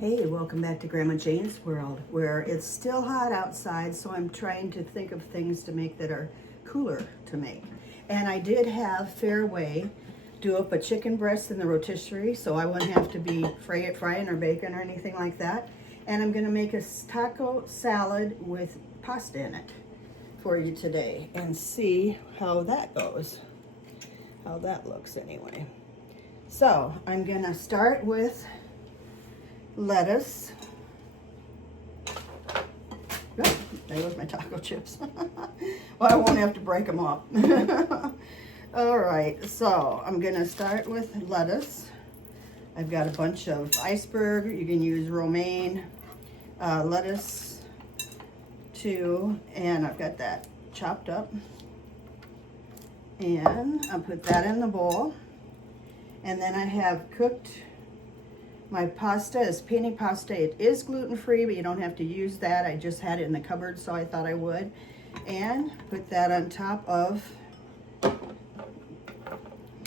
Hey, welcome back to Grandma Jane's World, where it's still hot outside, so I'm trying to think of things to make that are cooler to make. And I did have Fairway do up a chicken breast in the rotisserie, so I wouldn't have to be frying or bacon or anything like that. And I'm gonna make a taco salad with pasta in it for you today and see how that goes, how that looks anyway. So I'm gonna start with lettuce. Oh, there goes my taco chips. Well, I won't have to break them up. All right, so I'm gonna start with lettuce. I've got a bunch of iceberg. You can use romaine lettuce too, and I've got that chopped up. And I'll put that in the bowl. And then I have cooked my pasta is penne pasta. It is gluten-free, but you don't have to use that. I just had it in the cupboard, so I thought I would. And put that on top of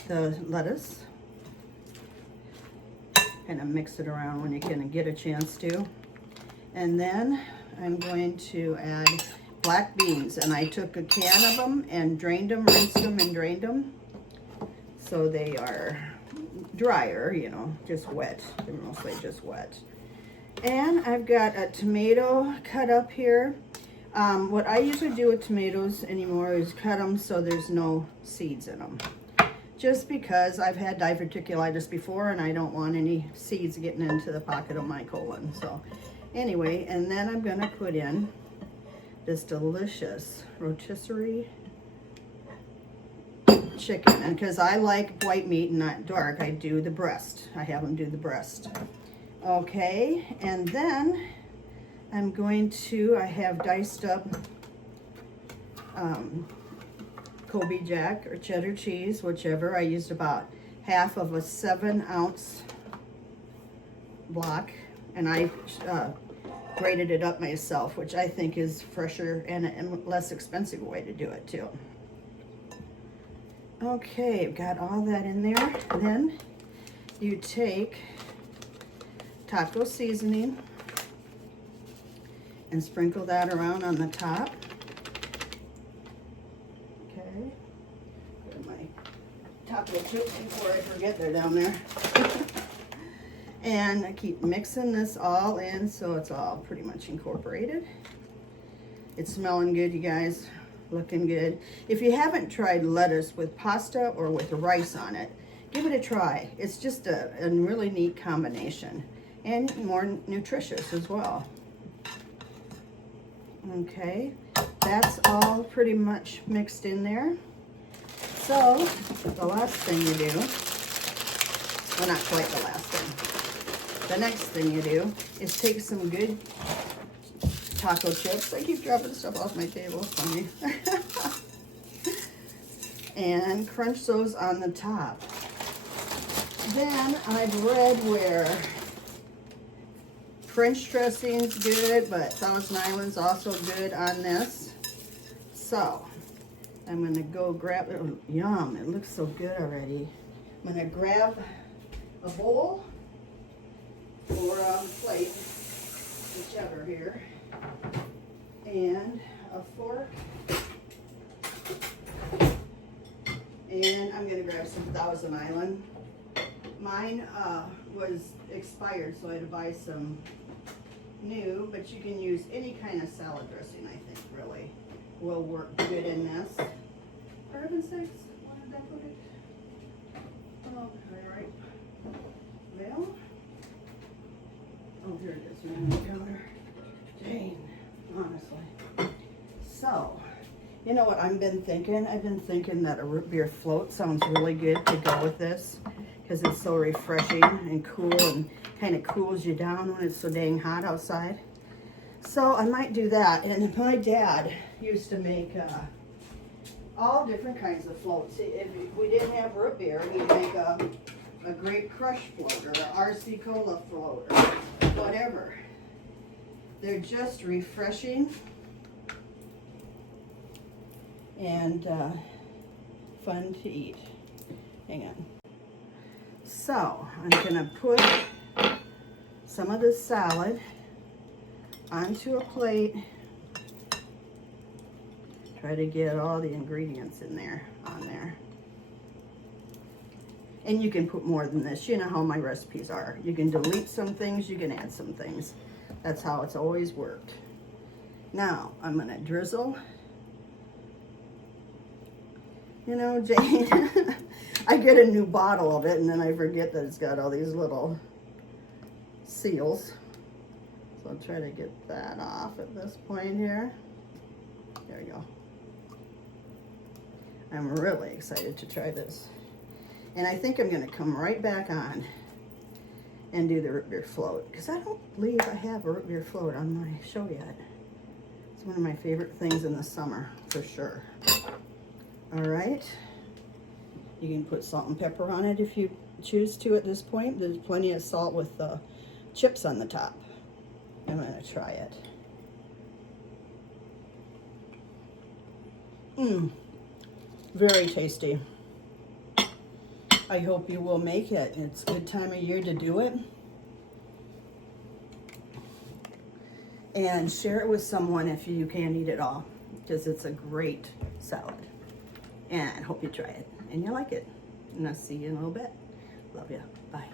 the lettuce. Kind of mix it around when you can get a chance to. And then I'm going to add black beans. And I took a can of them and drained them, rinsed them and drained them. So they are drier, you know, just wet. They're mostly just wet. And I've got a tomato cut up here. What I usually do with tomatoes anymore is cut them so there's no seeds in them. Just because I've had diverticulitis before and I don't want any seeds getting into the pocket of my colon. So anyway, and then I'm gonna put in this delicious rotisserie chicken, and because I like white meat and not dark, I do the breast. I have them do the breast. Okay, and then I'm going to, I have diced up Colby Jack or cheddar cheese, whichever. I used about half of a 7-ounce block, and I grated it up myself, which I think is fresher and a less expensive way to do it too. Okay, got all that in there. Then you take taco seasoning and sprinkle that around on the top. Okay, put my taco chips before I forget they're down there. And I keep mixing this all in so it's all pretty much incorporated. It's smelling good, you guys. Looking good. If you haven't tried lettuce with pasta or with rice on it, give it a try. It's just a really neat combination and more nutritious as well. Okay, that's all pretty much mixed in there. So the last thing you do, well, not quite the last thing. The next thing you do is take some good taco chips. I keep dropping stuff off my table. It's funny. And crunch those on the top. Then I've read where French dressing's good, but Thousand Island's also good on this. So I'm gonna go grab it. Oh, yum, it looks so good already. I'm gonna grab a bowl or a plate, whichever here, and a fork, and I'm gonna grab some Thousand Island. Mine was expired, so I had to buy some new, but you can use any kind of salad dressing, I think, really will work good in this. For heaven's sakes, why did I put it? Oh, all right. Well, oh, here it is, on the counter. Dang, honestly. So, you know what I've been thinking? I've been thinking that a root beer float sounds really good to go with this because it's so refreshing and cool and kind of cools you down when it's so dang hot outside. So I might do that. And my dad used to make all different kinds of floats. If we didn't have root beer, he'd make a grape crush float or a RC Cola float or whatever. They're just refreshing and fun to eat. Hang on. So I'm gonna put some of this salad onto a plate. Try to get all the ingredients in there, on there. And you can put more than this. You know how my recipes are. You can delete some things, you can add some things. That's how it's always worked. Now, I'm gonna drizzle. You know, Jane, I get a new bottle of it and then I forget that it's got all these little seals. So I'll try to get that off at this point here. There we go. I'm really excited to try this. And I think I'm gonna come right back on and do the root beer float, because I don't believe I have a root beer float on my show yet. It's one of my favorite things in the summer, for sure. All right. You can put salt and pepper on it if you choose to at this point. There's plenty of salt with the chips on the top. I'm gonna try it. Very tasty. I hope you will make it. It's a good time of year to do it. And share it with someone if you can't eat it all, because it's a great salad. And I hope you try it and you like it. And I'll see you in a little bit. Love you. Bye.